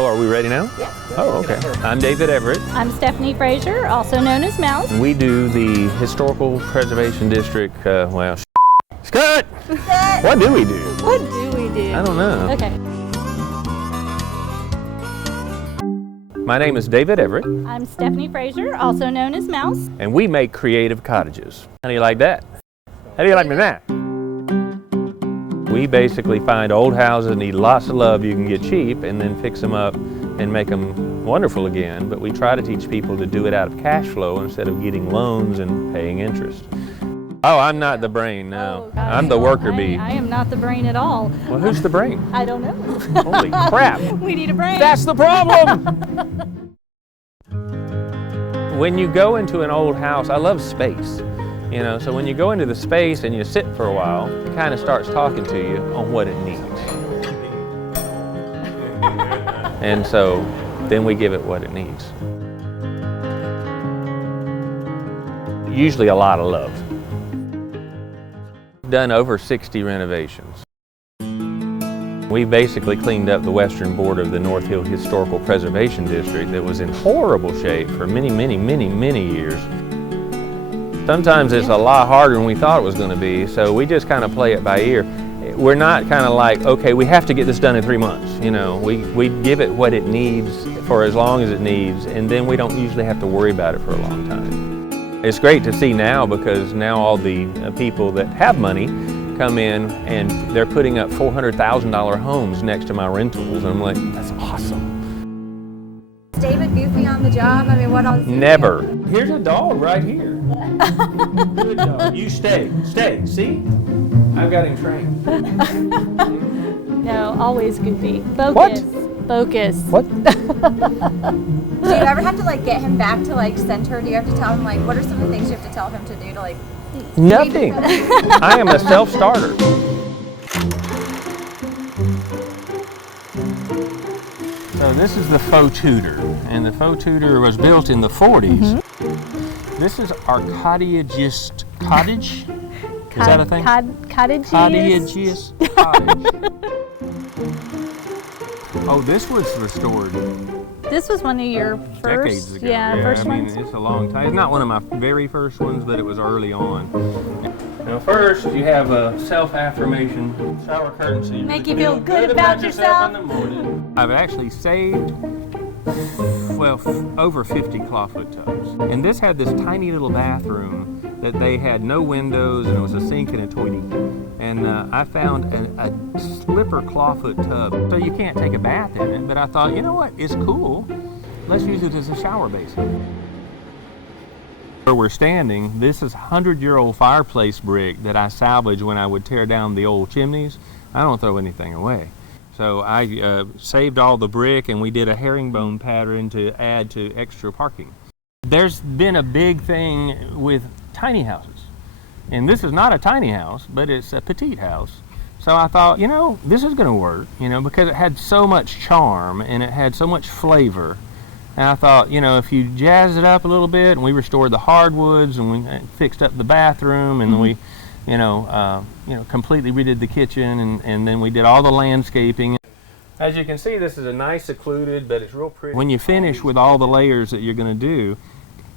Oh, are we ready now? Yeah. Oh, okay. I'm David Everett. I'm Stephanie Frazier, also known as Mouse. We do the Historical Preservation District, Scott! What do we do? What do we do? I don't know. Okay. My name is David Everett. I'm Stephanie Frazier, also known as Mouse. And we make creative cottages. How do you like that? How do you like that? We basically find old houses that need lots of love you can get cheap and then fix them up and make them wonderful again. But we try to teach people to do it out of cash flow instead of getting loans and paying interest. Oh, I'm not the brain, no. Oh, I'm the worker bee. I am not the brain at all. Well, who's the brain? I don't know. Holy crap. We need a brain. That's the problem! When you go into an old house, I love space. You know, so when you go into the space and you sit for a while, it kind of starts talking to you on what it needs. And so then we give it what it needs. Usually a lot of love. Done over 60 renovations. We basically cleaned up the western border of the North Hill Historical Preservation District that was in horrible shape for many years. Sometimes it's a lot harder than we thought it was going to be, so we just kind of play it by ear. We're not kind of like, okay, we have to get this done in 3 months. You know, we give it what it needs for as long as it needs, and then we don't usually have to worry about it for a long time. It's great to see now because now all the people that have money come in and they're putting up $400,000 homes next to my rentals, and I'm like, that's awesome. Is David goofy on the job? I mean, what else? Never. Here's a dog right here. Good dog. You stay, see? I've got him trained. No, always goofy. Focus. What? Focus. What? Do you ever have to like get him back to like center? Do you have to tell him like what are some of the things you have to tell him to do to like? Nothing. I am a self-starter. So this is the faux Tudor, and the faux Tudor was built in the 40s. Mm-hmm. This is our cottageist cottage. Is that a thing? Cottageist Cottage. Oh, this was restored This was one of your decades first, ago. first I mean, ones. it's a long time. It's not one of my very first ones, but it was early on. Now first, you have a self-affirmation shower curtain, so you Make you feel good about yourself. in the morning. I've actually saved, well, over 50 clawfoot tubs. And this had this tiny little bathroom that they had no windows, and it was a sink and a toilet. And I found a slipper clawfoot tub. So you can't take a bath in it, but I thought, you know what, it's cool. Let's use it as a shower basin. Where we're standing, this is 100-year-old fireplace brick that I salvaged when I would tear down the old chimneys. I don't throw anything away. So I saved all the brick, and we did a herringbone pattern to add to extra parking. There's been a big thing with tiny houses. And this is not a tiny house, but it's a petite house. So I thought, you know, this is going to work, you know, because it had so much charm and it had so much flavor. And I thought, you know, if you jazz it up a little bit, and we restored the hardwoods, and we fixed up the bathroom, and we, completely redid the kitchen, and then we did all the landscaping. As you can see, this is a nice secluded, but it's real pretty. When you finish with all the layers that you're going to do,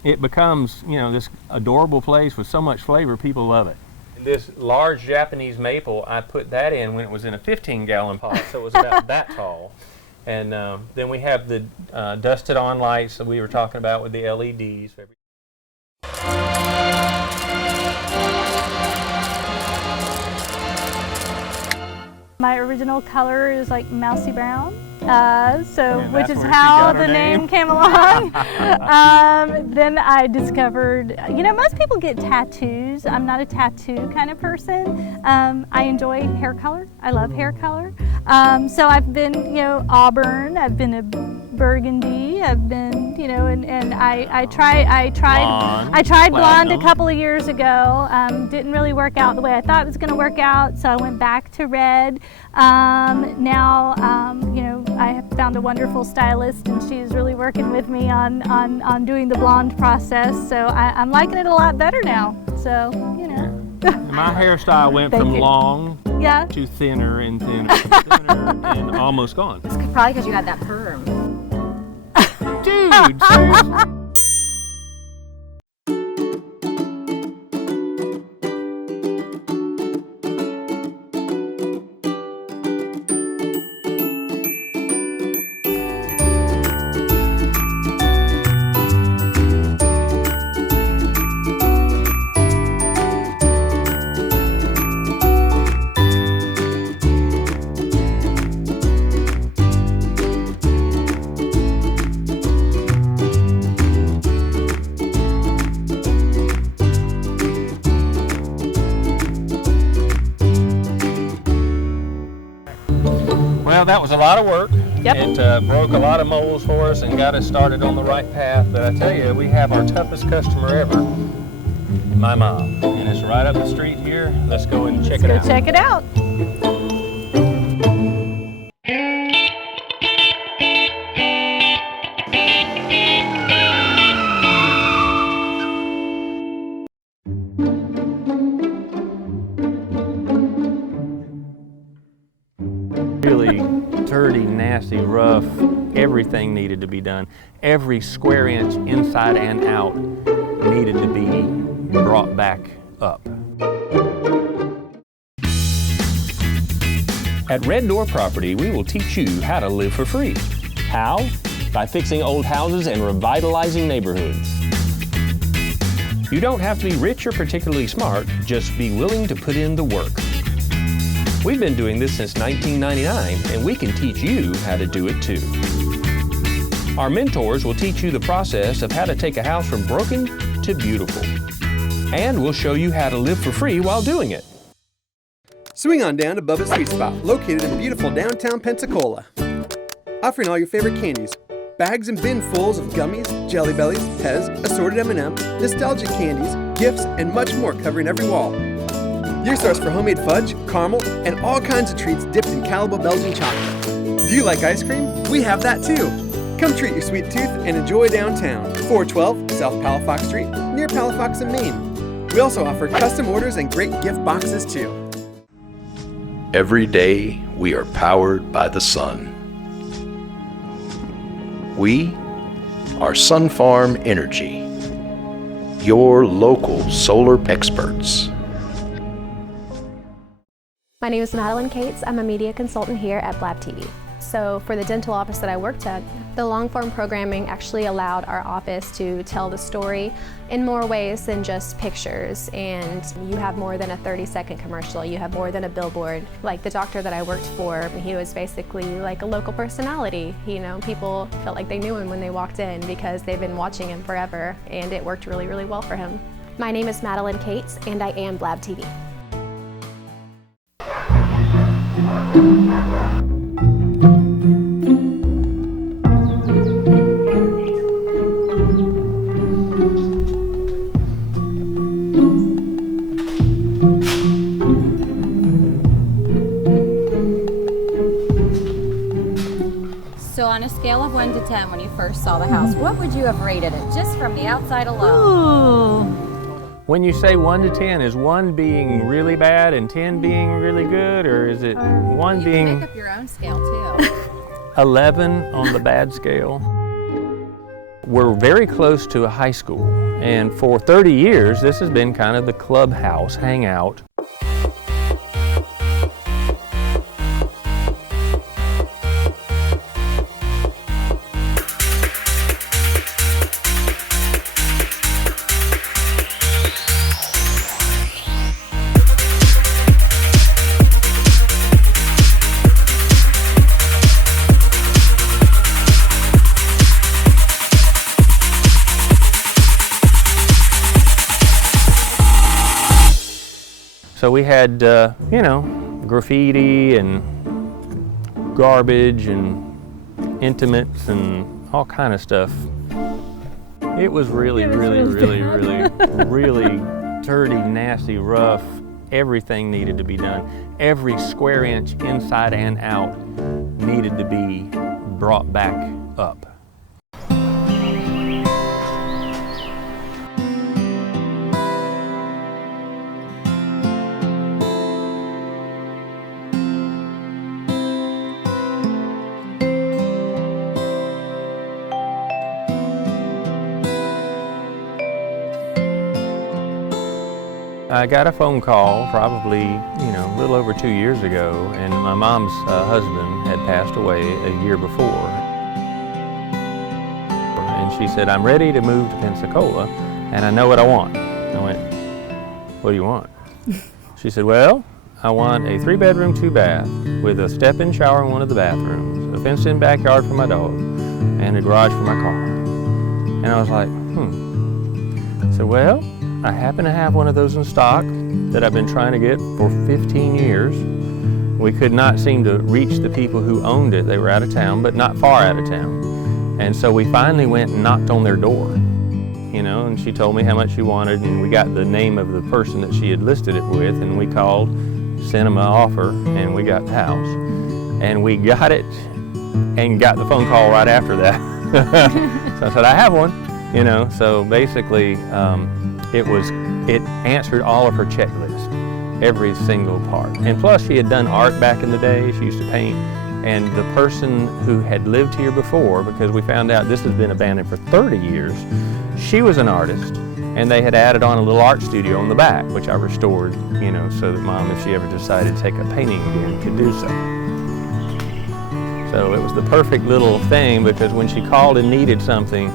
it becomes, you know, this adorable place with so much flavor, people love it. This large Japanese maple, I put that in when it was in a 15-gallon pot, so it was about that tall. And then we have the dusted on lights that we were talking about with the LEDs. My original color is like mousy brown, which is where she how got her the name name. came along. Then I discovered, you know, most people get tattoos. I'm not a tattoo kind of person. I enjoy hair color. I love hair color. So I've been, you know, auburn. I've been a burgundy. I've been, you know, and I tried blonde a couple of years ago. Didn't really work out the way I thought it was going to work out, so I went back to red. Now, you know, I have found a wonderful stylist, and she's really working with me on doing the blonde process. So I'm liking it a lot better now. So, you know. My hairstyle went Thank from you. long Yeah. to thinner and thinner and thinner and almost gone. It's probably because you had that perm. Dude, seriously? Well, that was a lot of work. Yep. It broke a lot of molds for us and got us started on the right path. But I tell you, we have our toughest customer ever, my mom. And it's right up the street here. Let's go and check it Go out. check it out. Really dirty, nasty, rough, everything needed to be done. Every square inch inside and out needed to be brought back up. At Red Door Property, we will teach you how to live for free. How? By fixing old houses and revitalizing neighborhoods. You don't have to be rich or particularly smart, just be willing to put in the work. We've been doing this since 1999, and we can teach you how to do it too. Our mentors will teach you the process of how to take a house from broken to beautiful. And we'll show you how to live for free while doing it. Swing on down to Bubba's Sweet Spot, located in beautiful downtown Pensacola. Offering all your favorite candies, bags and binfuls of gummies, Jelly Bellies, Pez, assorted M&M, nostalgic candies, gifts, and much more covering every wall. Your source for homemade fudge, caramel, and all kinds of treats dipped in Calibo Belgian chocolate. Do you like ice cream? We have that too. Come treat your sweet tooth and enjoy downtown. 412 South Palafox Street, near Palafox in Maine. We also offer custom orders and great gift boxes too. Every day, we are powered by the sun. We are Sun Farm Energy, your local solar experts. My name is Madeline Cates. I'm a media consultant here at Blab TV. So for the dental office that I worked at, the long-form programming actually allowed our office to tell the story in more ways than just pictures. And you have more than a 30-second commercial. You have more than a billboard. Like the doctor that I worked for, he was basically like a local personality. You know, people felt like they knew him when they walked in because they've been watching him forever, and it worked really, really well for him. My name is Madeline Cates, and I am Blab TV. So on a scale of 1 to 10, when you first saw the house, what would you have rated it, just from the outside alone? Ooh. When you say 1 to 10, is 1 being really bad and 10 being really good, or is it 1 You being can make up your own scale too. 11 on the bad scale? We're very close to a high school, and for 30 years, this has been kind of the clubhouse hangout. So we had, you know, graffiti and garbage and intimates and all kind of stuff. It was really, really dirty, nasty, rough. Everything needed to be done. Every square inch inside and out needed to be brought back up. I got a phone call probably, a little over 2 years ago, and my mom's husband had passed away a year before. And she said, I'm ready to move to Pensacola, and I know what I want. I went, what do you want? She said, well, I want a 3-bedroom, 2-bath with a step-in shower in one of the bathrooms, a fenced-in backyard for my dog, and a garage for my car. And I was like, So, well, I happen to have one of those in stock that I've been trying to get for 15 years. We could not seem to reach the people who owned it. They were out of town, but not far out of town. And so we finally went and knocked on their door, and she told me how much she wanted, and we got the name of the person that she had listed it with, and we called, sent them an offer, and we got the house. And we got it and got the phone call right after that. So I said, I have one, so basically it answered all of her checklist, every single part. And plus she had done art back in the day, she used to paint, and the person who had lived here before, because we found out this has been abandoned for 30 years, she was an artist, and they had added on a little art studio on the back, which I restored, so that Mom, if she ever decided to take a painting again, could do so. So it was the perfect little thing, because when she called and needed something,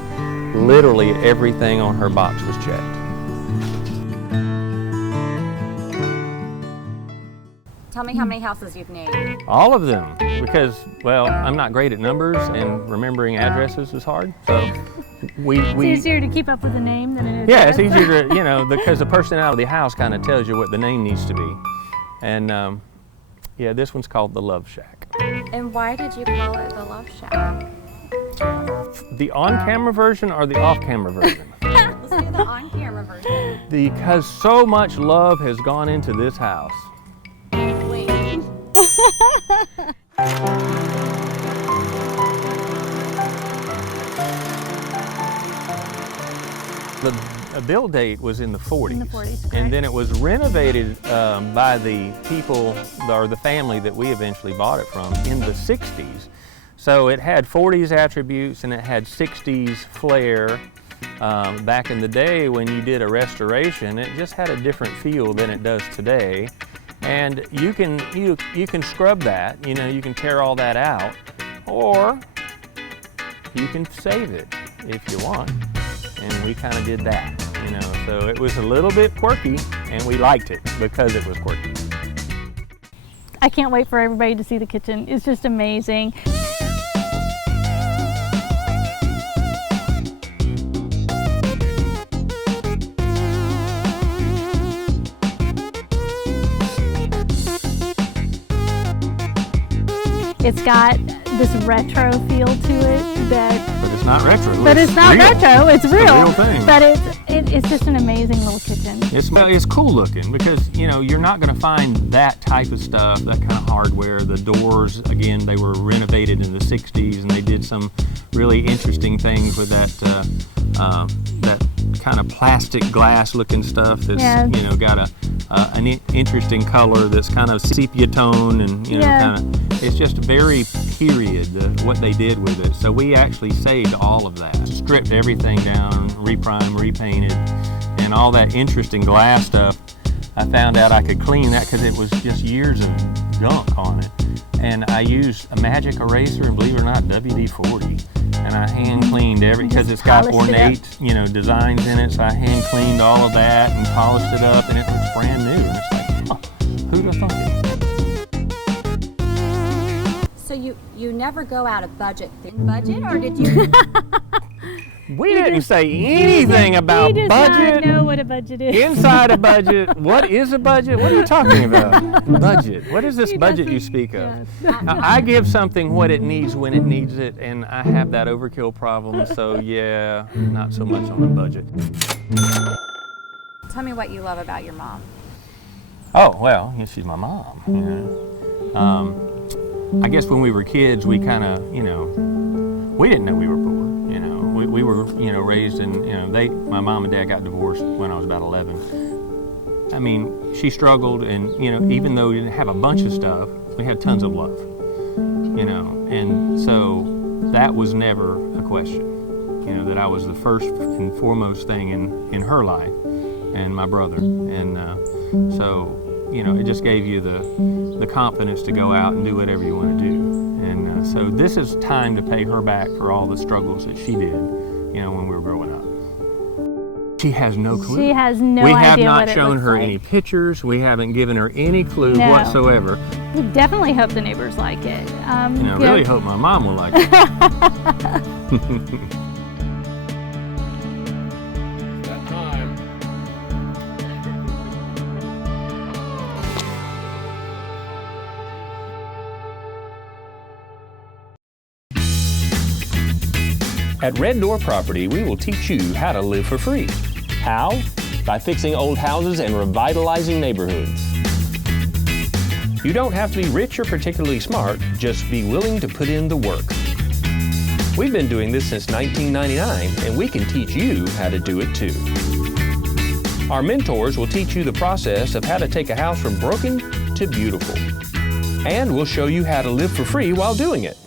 literally everything on her box was checked. Tell me how many houses you've named. All of them, because, well, I'm not great at numbers, and remembering addresses is hard, so It's easier to keep up with the name than an address. Yeah, it's easier to, because the personality of the house kind of tells you what the name needs to be. And yeah, this one's called the Love Shack. And why did you call it the Love Shack? The on-camera version or the off-camera version? Let's do the on-camera version. Because so much love has gone into this house. Wait. The build date was in the 40s. In the 40s, correct. And then it was renovated by the people, or the family that we eventually bought it from, in the 60s. So it had 40s attributes and it had 60s flair. Back in the day when you did a restoration, it just had a different feel than it does today. And you can scrub that, you can tear all that out, or you can save it if you want. And we kind of did that, so it was a little bit quirky, and we liked it because it was quirky. I can't wait for everybody to see the kitchen. It's just amazing. It's got this retro feel to it But it's not retro. But it's not real. retro. It's real. a real thing. But it's just an amazing little kitchen. It's cool looking because you're not going to find that type of stuff, that kind of hardware. The doors, again, they were renovated in the 60s, and they did some really interesting things with that kind of plastic glass looking stuff that's got an interesting color that's kind of sepia tone, and kind of, it's just very period what they did with it. So we actually saved all of that, stripped everything down, reprimed, repainted, and all that interesting glass stuff. I found out I could clean that because it was just years of gunk on it. And I used a magic eraser, and believe it or not, WD-40. And I hand cleaned because it's got ornate, designs in it. So I hand cleaned all of that and polished it up, and it looks brand new. And it's like, who'd have thought it? So you never go out of budget, or did you? We didn't say anything about He does budget. not know what a budget is. Inside a budget. What is a budget? What are you talking about? Budget. What is this budget you speak of? Now, I give something what it needs when it needs it, and I have that overkill problem, so yeah, not so much on a budget. Tell me what you love about your mom. Oh, well, she's my mom. I guess when we were kids, we kind of, we didn't know we were poor. We were, raised in, my mom and dad got divorced when I was about 11. I mean, she struggled, and, even though we didn't have a bunch of stuff, we had tons of love, and so that was never a question, that I was the first and foremost thing in her life. and my brother. And so, you know, it just gave you the confidence to go out and do whatever you want to do. And so this is time to pay her back for all the struggles that she did, you know, when we were growing up. She has no clue. She has no We idea have not what it shown looks her like. any pictures. We haven't given her any clue No. whatsoever. We definitely hope the neighbors like it. And I really hope my mom will like it. That time. At Red Door Property, we will teach you how to live for free. How? By fixing old houses and revitalizing neighborhoods. You don't have to be rich or particularly smart, just be willing to put in the work. We've been doing this since 1999, and we can teach you how to do it too. Our mentors will teach you the process of how to take a house from broken to beautiful. And we'll show you how to live for free while doing it.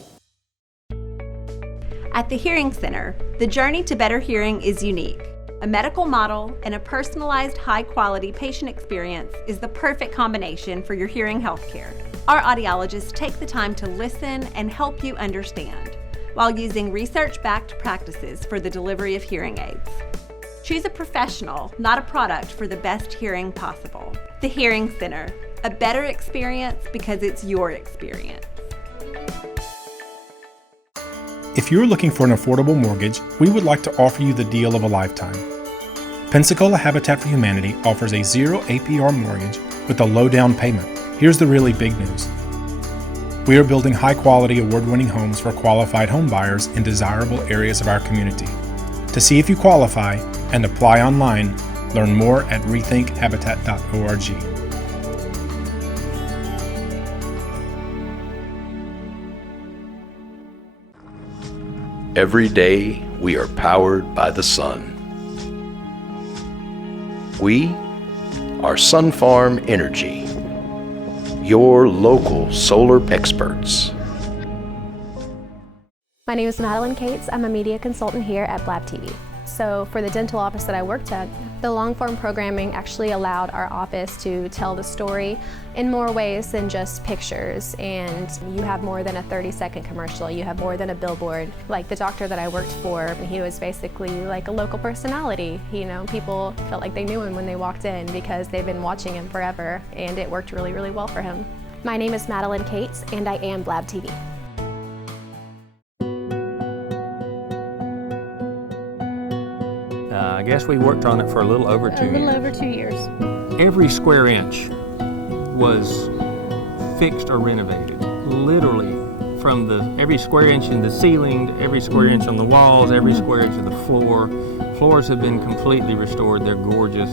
At the Hearing Center, the journey to better hearing is unique. A medical model and a personalized, high-quality patient experience is the perfect combination for your hearing health care. Our audiologists take the time to listen and help you understand, while using research-backed practices for the delivery of hearing aids. Choose a professional, not a product, for the best hearing possible. The Hearing Center, a better experience because it's your experience. If you're looking for an affordable mortgage, we would like to offer you the deal of a lifetime. Pensacola Habitat for Humanity offers a 0 APR mortgage with a low down payment. Here's the really big news. We are building high-quality, award-winning homes for qualified home buyers in desirable areas of our community. To see if you qualify and apply online, learn more at rethinkhabitat.org. Every day we are powered by the sun. We are Sun Farm Energy, your local solar experts. My name is Madeline Cates. I'm a media consultant here at Blab TV. So for the dental office that I worked at, the long-form programming actually allowed our office to tell the story in more ways than just pictures. And you have more than a 30-second commercial. You have more than a billboard. Like the doctor that I worked for, he was basically like a local personality. You know, people felt like they knew him when they walked in because they've been watching him forever, and it worked really, really well for him. My name is Madeline Cates, and I am Blab TV. I guess we worked on it for a little over 2 years. A little over 2 years. Every square inch was fixed or renovated. Literally, from every square inch in the ceiling, to every square inch on the walls, every square inch of the floor. Floors have been completely restored. They're gorgeous.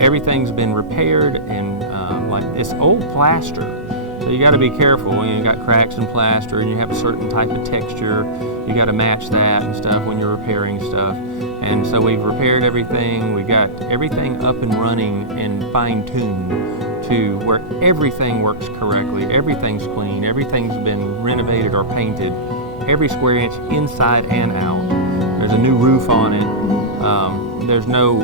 Everything's been repaired, and like it's old plaster. So you got to be careful. You got cracks in plaster, and you have a certain type of texture. You got to match that and stuff when you're repairing stuff. And so we've repaired everything. We got everything up and running and fine-tuned to where everything works correctly. Everything's clean. Everything's been renovated or painted. Every square inch inside and out. There's a new roof on it. There's no,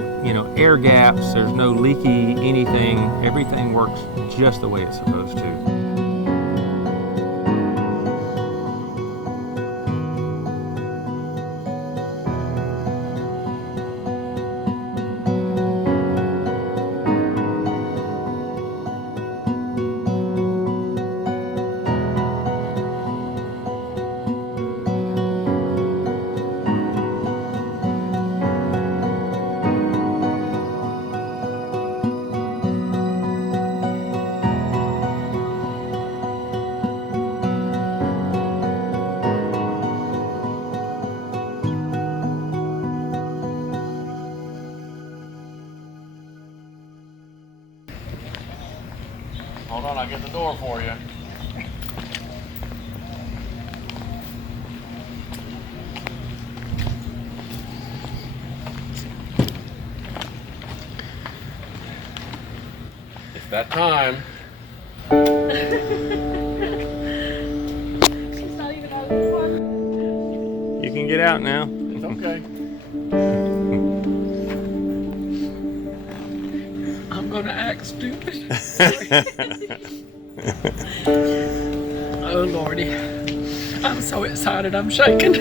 air gaps. There's no leaky anything. Everything works just the way it's supposed to. Hold on, I'll get the door for you. It's that time. You can get out now. It's okay. gonna act stupid. Oh Lordy, I'm so excited. I'm shaking.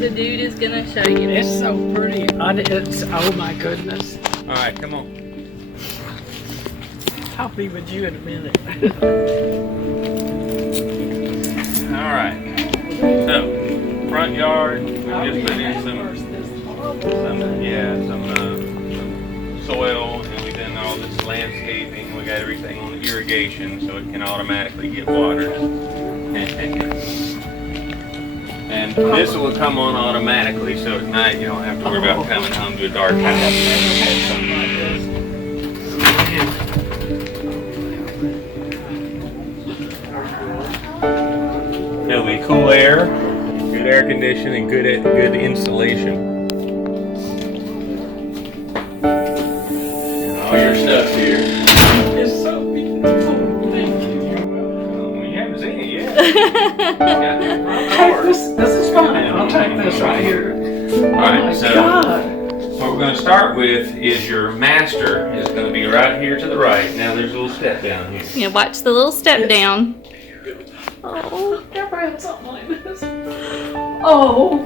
The dude is gonna show you. It's so pretty. Oh my goodness. All right, come on. I'll be with you in a minute. All right. So, front yard, we just put in some soil, and we done all this landscaping. We got everything on irrigation, so it can automatically get watered. And this will come on automatically, so at night you don't have to worry about coming home to a dark house. It'll be cool air, good air conditioning, good insulation. And all your stuff here. It's so beautiful. Thank you. You haven't seen it yet. This is fine. I'll take this right here. Alright, so God. what we're going to start with is your master is going to be right here to the right. Now there's a little step down here. Yeah, watch the little step down. Oh, never had something like this. Oh.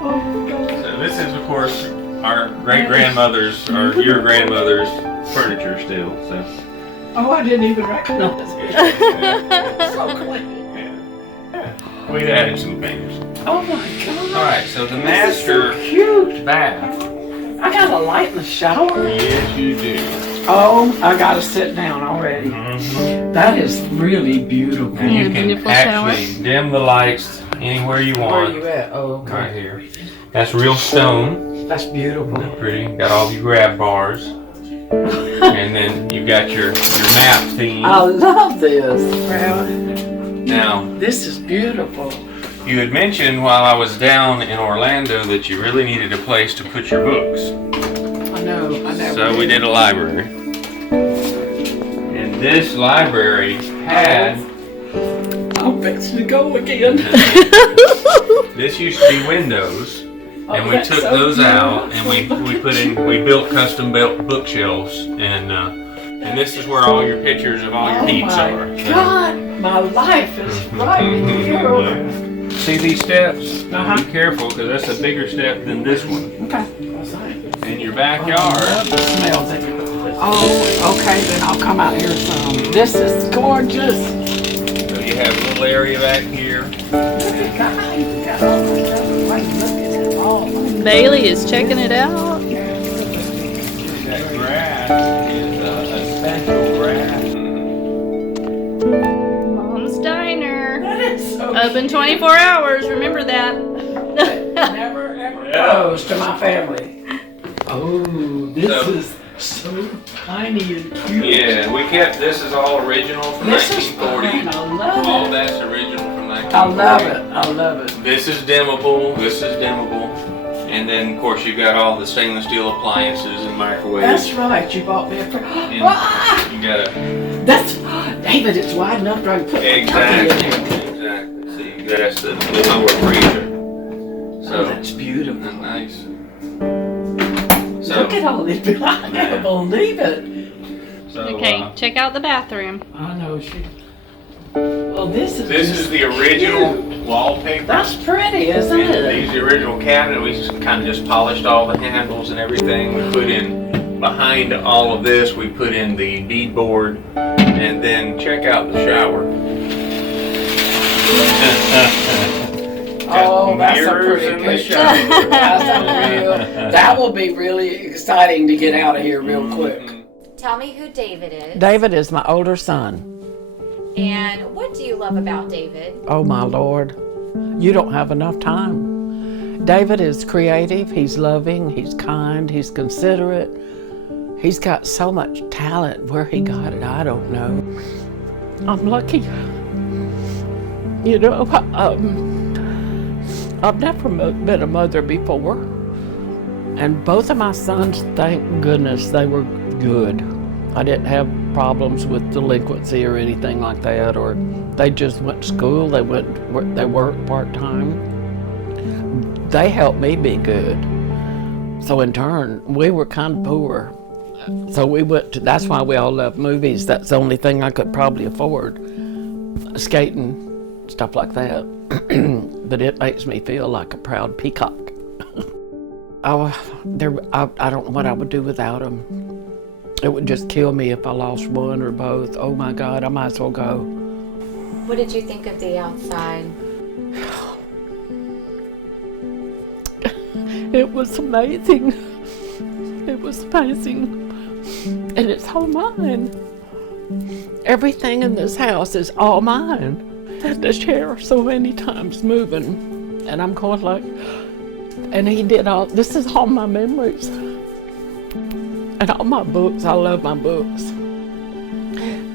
Oh God. So this is, of course, our great-grandmother's or your grandmother's furniture still. So. Oh, I didn't even recognize it. It's so clean. We've added some things. Oh my God. All right, so the master This is so cute. bath. I got a light in the shower. Yes, you do. Oh, I gotta sit down already. That is really beautiful. And you can beautiful actually dim the lights anywhere you Where are want. you at? Oh, okay. Right here. That's real stone. That's beautiful. Pretty. Got all your grab bars. And then you've got your map theme. I love this. Now, This is beautiful. you had mentioned while I was down in Orlando that you really needed a place to put your books. I know. So we did a library. And this library had, I'm fixing to go again. this used to be windows. And we that's took so those out and beautiful. we built custom built bookshelves, and this is where all your pictures of all your peeps are. Oh my God, my life is right here. See these steps? Uh-huh. Be careful, because that's a bigger step than this one. Okay. In your I backyard. love the smells of it. Oh, okay, then I'll come out here some. This is gorgeous. So you have a little area back here. Bailey is checking it out. That grass is a special grass. Mom's Diner. That is so Open 24 hours, remember that. never ever close to my family. Oh, this is so tiny and cute. Yeah, this is all original from This is 1940. fine. I love All it. that's original from 1940. I love it. I love it. This is dimmable, and then of course you've got all the stainless steel appliances and microwaves. That's right. You bought me a. And you got a That's David. It's wide enough to put my turkey in there. exactly. See, that's the lower freezer. So Oh, that's beautiful. nice. So Look at all this. I can't believe it. so Okay, check out the bathroom. I know she. Well, this is. this is the original wallpaper. That's pretty, isn't And it? these the original cabinet. We kind of just polished all the handles and everything. We put in behind all of this. We put in the beadboard, and then check out the shower. Oh, that's a Mirrors pretty in the picture. shower. That's unreal. That will be really exciting to get out of here real quick. Tell me who David is. David is my older son. And what do you love about David? Oh my Lord, you don't have enough time. David is creative, he's loving, he's kind, he's considerate. He's got so much talent. Where he got it, I don't know. I'm lucky. You know, I've never been a mother before. And both of my sons, thank goodness, they were good. I didn't have problems with delinquency or anything like that, or they just went to school, they worked part-time. They helped me be good. So in turn, we were kind of poor. So we went to, that's why we all love movies. That's the only thing I could probably afford. Skating, stuff like that. But it makes me feel like a proud peacock. I don't know what I would do without them. It would just kill me if I lost one or both. Oh my God, I might as well go. What did you think of the outside? It was amazing. It was amazing. And it's all mine. Everything in this house is all mine. I had to share so many times moving. And I'm going like, and he did all, this is all my memories. And all my books, I love my books.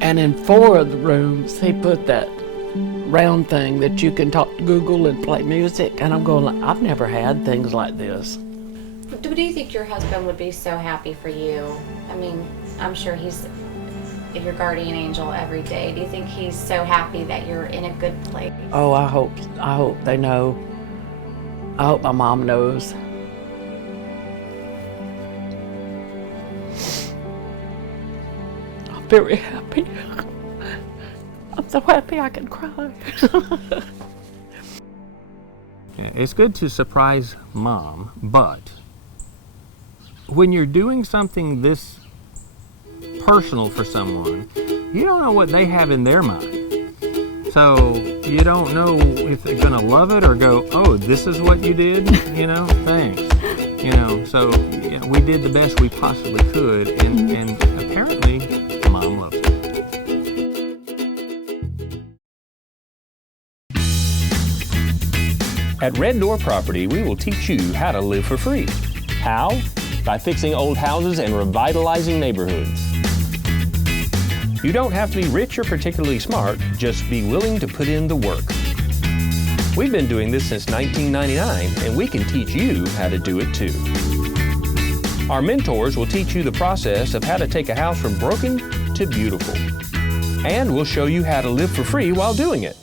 And in 4 of the rooms, he put that round thing that you can talk to Google and play music. And I'm going like, I've never had things like this. Do you think your husband would be so happy for you? I mean, I'm sure he's your guardian angel every day. Do you think he's so happy that you're in a good place? Oh, I hope they know. I hope my mom knows. I'm very happy. I'm so happy I can cry. Yeah, it's good to surprise Mom, but when you're doing something this personal for someone, you don't know what they have in their mind. So you don't know if they're gonna love it or go, oh, this is what you did, thanks. So yeah, we did the best we possibly could, and apparently Mom loves it. At Red Door Property, we will teach you how to live for free. How? By fixing old houses and revitalizing neighborhoods. You don't have to be rich or particularly smart, just be willing to put in the work. We've been doing this since 1999, and we can teach you how to do it too. Our mentors will teach you the process of how to take a house from broken to beautiful. And we'll show you how to live for free while doing it.